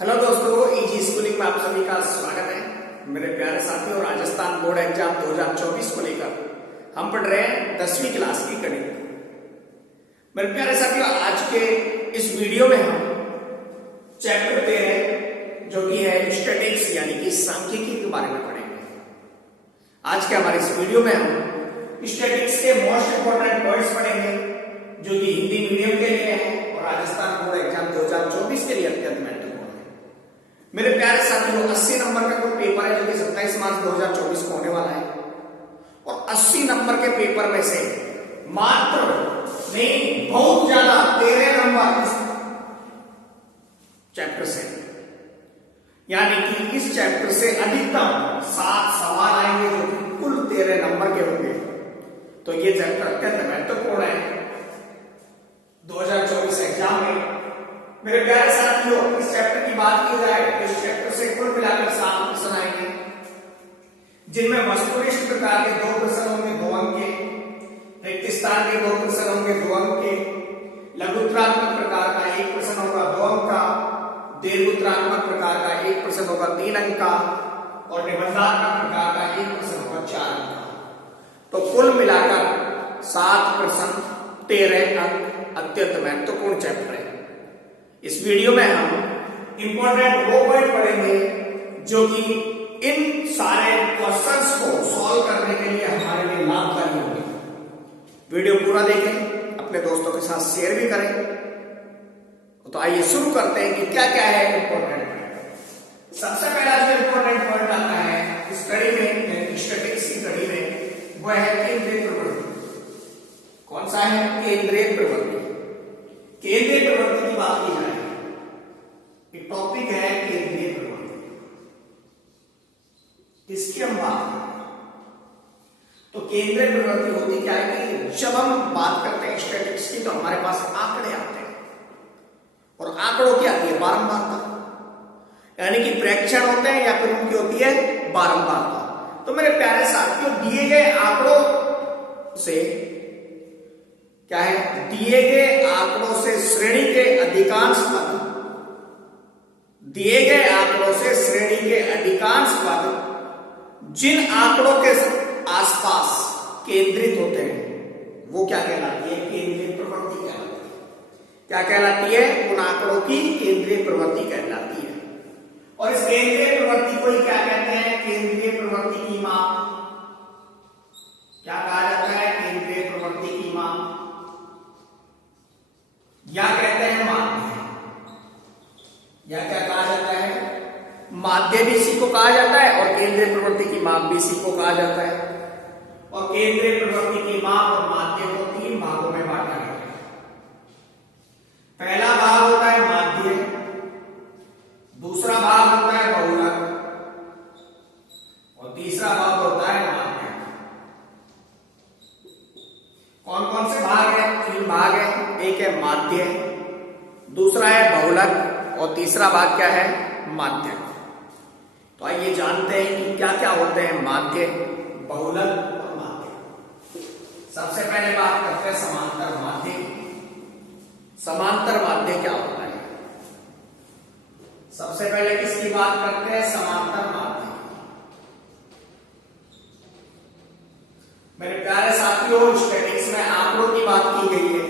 Hello दोस्तों, easy schooling में आप सभी का स्वागत है। मेरे प्यारे साथियों, राजस्थान बोर्ड एग्जाम 2024 को लेकर हम पढ़ रहे हैं 10वीं क्लास की गणित। मेरे प्यारे साथियों, आज के इस वीडियो में हम चैप्टर 13 जो कि है स्टैटिस्टिक्स यानी कि सांख्यिकी के बारे में पढ़ेंगे। आज के हमारे इस वीडियो में हम स्टैटिस्टिक्स के मोस्ट इंपोर्टेंट पॉइंट्स पढ़ेंगे जो कि हिंदी मीडियम के लिए है और राजस्थान बोर्ड एग्जाम 2024 के लिए अत्यंत महत्वपूर्ण है। मेरे प्यारे साथियों, 80 नंबर का कोई पेपर है जो कि 27 मार्च 2024 को होने वाला है और 80 नंबर के पेपर में से मात्र नहीं बहुत ज्यादा 13 नंबर इस चैप्टर से, यानी कि इस चैप्टर से अधिकतम 7 सवाल आएंगे जो कि कुल 13 नंबर के होंगे। तो ये चैप्टर अत्यंत महत्वपूर्ण है 2024 एग्जाम में। मेरे प्यारे साथियों, इस चैप्टर की बात की जाए तो इस चैप्टर से कुल मिलाकर 7 प्रश्न आएंगे, जिनमें वस्तुनिष्ठ प्रकार के 2 प्रश्न होंगे 2 अंक के, रिक्त स्थान के 2 प्रश्न होंगे 2 अंक के, लघुत्तरात्मक प्रकार का 1 प्रश्न होगा 2 अंक का, दीर्घोत्तरात्मक प्रकार का 1 प्रश्न होगा 3 अंक का और निबंधात्मक प्रकार का 1 प्रश्न होगा 4 अंक का। तो कुल मिलाकर 7 प्रश्न 13 अंक, अत्यंत महत्वपूर्ण चैप्टर है। इस वीडियो में हम इंपॉर्टेंट वो पॉइंट पढ़ेंगे जो कि इन सारे क्वेश्चंस को सॉल्व करने के लिए हमारे लिए लाभकारी होंगे। वीडियो पूरा देखें, अपने दोस्तों के साथ शेयर भी करें। तो आइए शुरू करते हैं कि क्या क्या है इंपॉर्टेंट पॉइंट। सबसे पहला जो इंपॉर्टेंट पॉइंट आता है इस कड़ी में, स्टैटिस्टिक्स की कड़ी में, वह है केंद्रीय प्रवृत्ति। कौन सा है? केंद्रीय प्रवृत्ति। केंद्रीय प्रवृत्ति की बात की जाए, एक टॉपिक है केंद्रीय प्रवृत्ति, इसकी हम बात करें तो केंद्रीय प्रवृत्ति होती क्या है कि जब हम बात करते हैं स्टैटिस्टिक्स की तो हमारे पास आंकड़े आते हैं और आंकड़ों की आती है बारंबारता, यानी कि प्रेक्षण होते हैं या फिर उनकी होती है बारंबारता। तो मेरे प्यारे साथियों, दिए गए आंकड़ों से क्या है, दिए गए आंकड़ों से श्रेणी के अधिकांश पद, दिए गए आंकड़ों से श्रेणी के अधिकांश पद जिन आंकड़ों के आसपास केंद्रित होते हैं वो क्या कहलाती है? केंद्रीय प्रवृत्ति कहलाती है। क्या कहलाती है? उन आंकड़ों की केंद्रीय प्रवृत्ति कहलाती है। और इस केंद्रीय प्रवृत्ति को ही क्या कहते हैं? केंद्रीय प्रवृत्ति की माप। क्या कहा जाता है? केंद्रीय प्रवृत्ति की माप या कहते हैं माध्य, या क्या कहा जाता है? माध्य भी इसी को कहा जाता है और केंद्रीय प्रवृत्ति की माप भी इसी को कहा जाता है। और केंद्रीय प्रवृत्ति की माप और माध्य को 3 भागों में बांटा गया है। पहला भाग होता है माध्य, दूसरा भाग होता है बहुलक और तीसरा भाग होता है माध्य। कौन कौन से भाग हैं? 3 भाग हैं। एक है माध्य, दूसरा है बहुलक और तीसरा भाग क्या है? माध्य। तो आइए जानते हैं कि क्या क्या होते हैं माध्य, बहुलक और माध्य। सबसे पहले बात करते हैं समांतर माध्य। समांतर माध्य क्या होता है? सबसे पहले किसकी बात करते हैं? समांतर माध्य। मेरे प्यारे साथियों, स्टैटिस्टिक्स में आंकड़ों की बात की गई है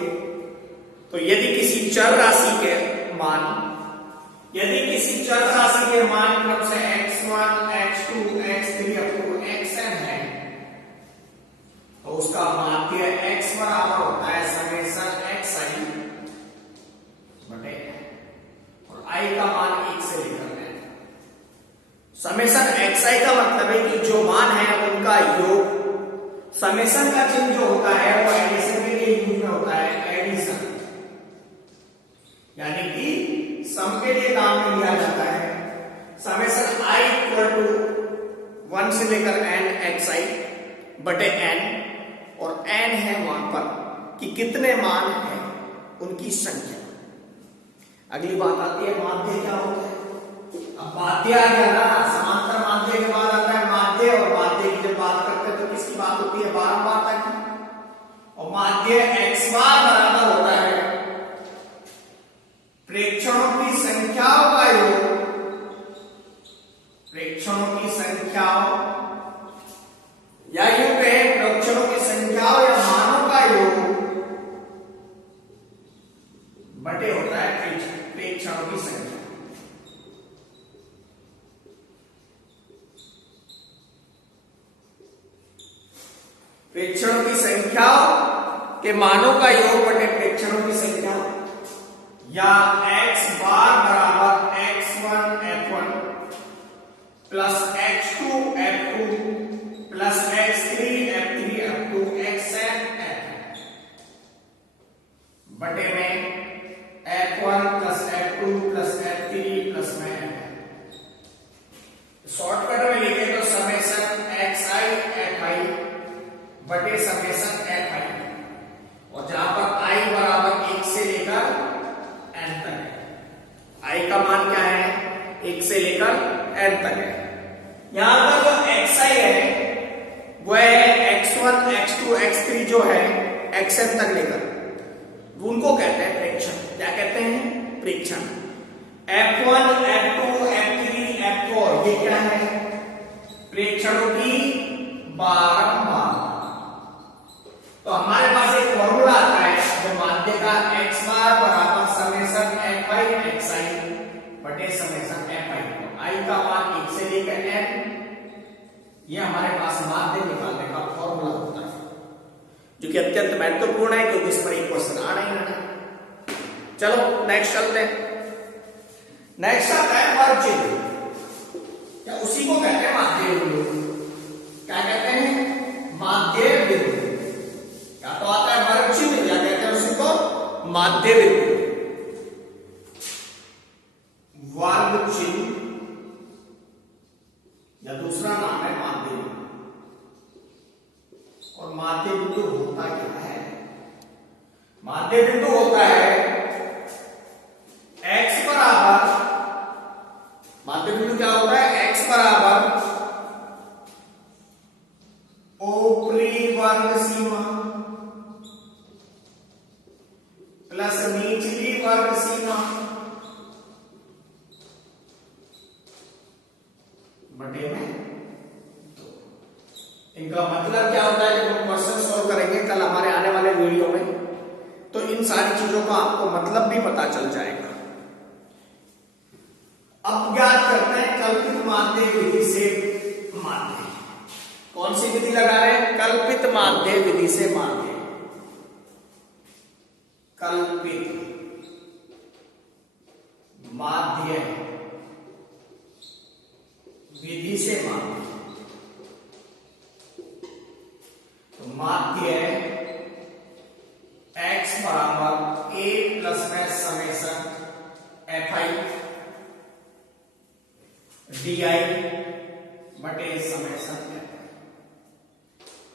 तो यदि किसी चर राशि के मान, यदि किसी चर राशि के मान क्रम से x1, x2, x3 up to xn है तो उसका माध्य x बराबर होता है समेशन xi बटे और i का मान 1 से लेकर है। समेशन xi का मतलब है कि जो मान है उनका योग। समेशन का चिन्ह जो होता है वो एडिशन के लिए यूज में होता है, एडिशन, यानी कि सम के लिए काम में लिया जाता है। समेशन i इक्वल टू 1 से लेकर n xi बटे n, और n है वहां पर कि कितने मान हैं उनकी संख्या। अगली बात आती है माध्य क्या होता है। अब माध्य आ गया ना, समांतर माध्य के बाद आता है माध्य, और माध्य की जब बात करते हैं तो किसकी बात होती है? बारंबारता की। और माध्य x बार बराबर होता है प्रेक्षणों की संख्याओं का योग प्रेक्षणों की संख्या के मानों का योग बटे प्रेक्षणों की संख्या, या x बार बराबर x1 f1 plus x2 f2 plus x3 f3 f2 xn f बटे में f1 plus f2 plus f3 plus में शॉर्टकट में लिखे तो समेशन xi fi बटे समेशन fi, और जहां पर i बराबर 1 से लेकर n तक है। i का मान क्या है? 1 से लेकर n तक है। यहां पर जो xi है वो है x1 x2 x3 जो है xn तक लेकर, उनको कहते हैं प्रेक्षण। क्या कहते हैं? प्रेक्षण। f1 f2 f3 f4 ये क्या है? प्रेक्षणों की बारंबार। तो हमारे पास एक फॉर्मूला आता है जो माध्य का x बार बराबर समेशन fi xi बटे समेशन fi, i का मान 1 से लेकर n, ये हमारे पास माध्य निकालने का फॉर्मूला होता है, जो कि अत्यंत महत्वपूर्ण है क्योंकि इस पर एक क्वेश्चन आना ही आना। चलो नेक्स्ट चलते हैं। नेक्स्ट आता है वर्ग चिन्ह, क्या उसी को कहते हैं माध्य बिंदु। क्या कहते हैं? माध्य बिंदु। या तो आता है वर्ग चिन्ह या कहते हैं उसी को माध्य बिंदु। वर्ग चिन्ह या दूसरा नाम है माध्य बिंदु। और माध्य बिंदु होता क्या है? माध्य बिंदु होता है x बराबर, माध्य बिंदु क्या होता है? x बराबर ऊपरी वर्ग सीमा प्लस निचली वर्ग सीमा बटे में 2। इनका मतलब क्या होता है? जब हम क्वेश्चन सॉल्व करेंगे कल हमारे आने वाले वीडियो में, तो इन सारी चीजों का आपको मतलब भी पता चल जाएगा। अब ज्ञात करते हैं कल्पित माध्य विधि से माध्य। कौन सी विधि लगा रहे हैं? कल्पित माध्य विधि से माध्य। कल्पित माध्य विधि से माध्य। तो माध्य x बराबर a प्लस में समेशन fi di बटे समेशन f,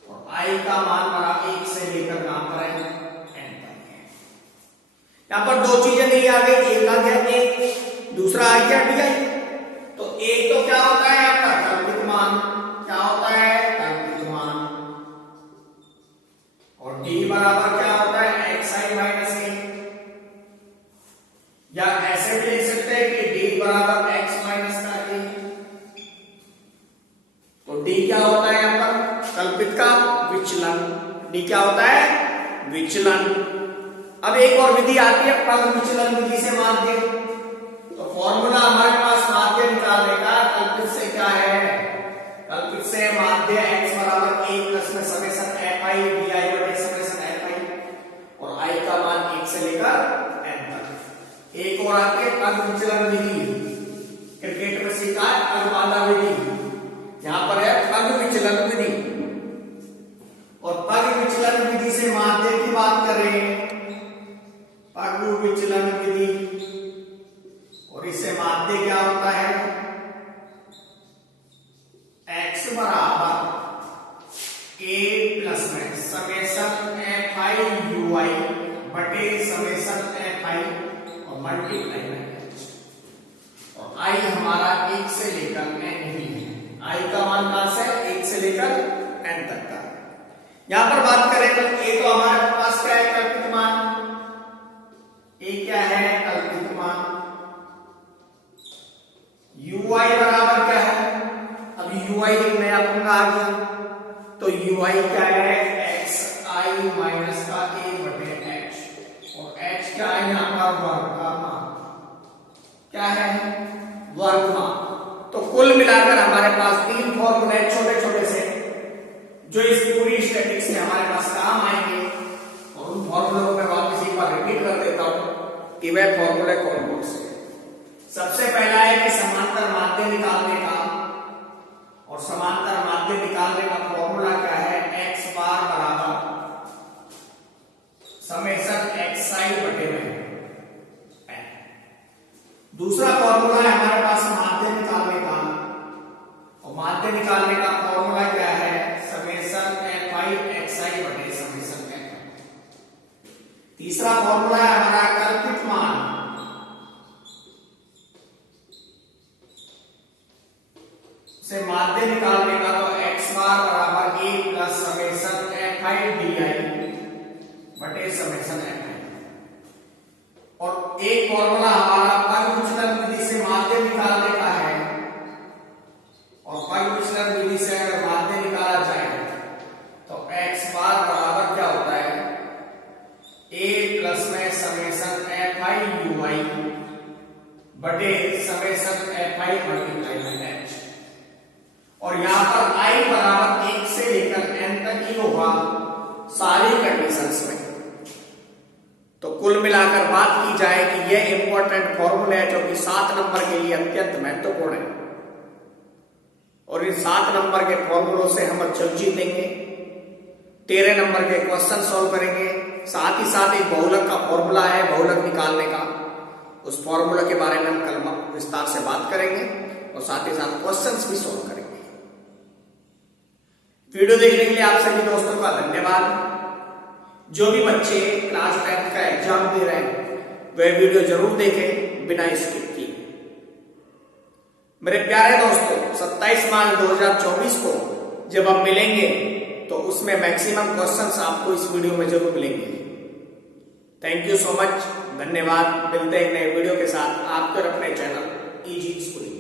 और i का मान बड़ा 1 से लेकर कहां पर है? n तक है। यहां पर दो चीजें नहीं आ गई, एक आ गया a, दूसरा आ गया di। तो एक तो क्या होता है आपका कल्पित मान, क्या होता है? कल्पित मान। और d बराबर क्या होता है? xi माइनस a, या ऐसे भी लिख सकते हैं कि d बराबर x माइनस का a। तो d क्या होता है यहां पर? कल्पित का विचलन। d क्या होता है? विचलन। अब एक और विधि आती है पग विचलन विधि से माध्य। तो फॉर्मूला हमारे पास माध्य निकालने का कल्पित से क्या है? कल्पित से माध्य x बराबर 1 प्लस में समेशन fi di बटे समेशन fi, और i का मान 1 से लेकर n तक। एक और आती है पग विचलन विधि, क्रिकेट में सीखा है पगबाधा विधि, यहां पर है पग विचलन विधि। और पग विचलन विधि से माध्य की बात करें, पग विचलन विधि, और इससे माध्य क्या होता है? x बराबर a प्लस में समेशन fi ui बटे समेशन fi और मल्टीप्लाई में, और i हमारा 1 से लेकर n ही है। i का मान कहां से? 1 से लेकर n तक का। यहां पर बात करें तो a तो हमारे पास क्या है? कल्पित मान। a क्या है? कल्पित मान। ui बराबर क्या है? अब ui एक नया पंगा आ गया, तो ui क्या है? xi माइनस का a बटे h, और h क्या है? यहां पर वर्ग का मान। क्या है? वर्ग मान। तो कुल मिलाकर हमारे पास 3 फॉर्मूले छोटे छोटे से जो इस पूरी स्टैटिक्स से हमारे पास काम आएंगे और उन फॉर्मूलों को मैं वापस एक बार रिपीट कर देता हूं कि वह फॉर्मूले कौन कौन से। सबसे पहला है कि समांतर माध्य निकालने का, और समांतर माध्य निकालने का फॉर्मूला क्या है, x बार बराबर समेशन xi बटे में। दूसरा फॉर्मूला है हमारे पास माध्य निकालने का, और माध्य निकालने का फॉर्मूला क्या है, समेशन fi xi बटे समेशन fi। तीसरा फॉर्मूला है हमारा कल्पित मान, से माध्य निकालने का, तो x बार बराबर a plus summation fi di बटे समेशन fi। और एक फॉर्मूला हमारा पग विचलन विधि से माध्य निकालने का है, और पग विचलन विधि से अगर माध्य निकाला जाए तो x बार बराबर क्या होता है, a प्लस में समेशन fi ui बटे summation fi multiply by h। और यहां पर i बराबर 1 से लेकर n तक ही होगा सारी कंडीशंस में। तो कुल मिलाकर बात की जाए कि यह इंपॉर्टेंट फॉर्मूला है जो कि 7 नंबर के लिए अत्यंत महत्वपूर्ण है, और इन 7 नंबर के फॉर्मूलों से हम जल्द जीतेंगे। 13 नंबर के क्वेश्चन सॉल्व करेंगे, साथ ही साथ एक बहुलक का फॉर्मूला है बहुलक निकालने का, उस फॉर्मूला के बारे में हम कल विस्तार से बात करेंगे, और साथ ही साथ क्वेश्चंस भी सॉल्व करेंगे। वीडियो देखने के लिए आप सभी दोस्तों का धन्यवाद। जो भी बच्चे क्लास 10 का एग्जाम दे रहे हैं वह वीडियो जरूर देखें बिना स्किप किए। मेरे प्यारे दोस्तों, 27 मार्च 2024 को जब हम मिलेंगे तो उसमें मैक्सिमम क्वेश्चंस आपको इस वीडियो में जरूर मिलेंगे। थैंक यू सो मच, धन्यवाद। मिलते हैं एक नए वीडियो के साथ आपके अपने चैनल इजी स्कूल।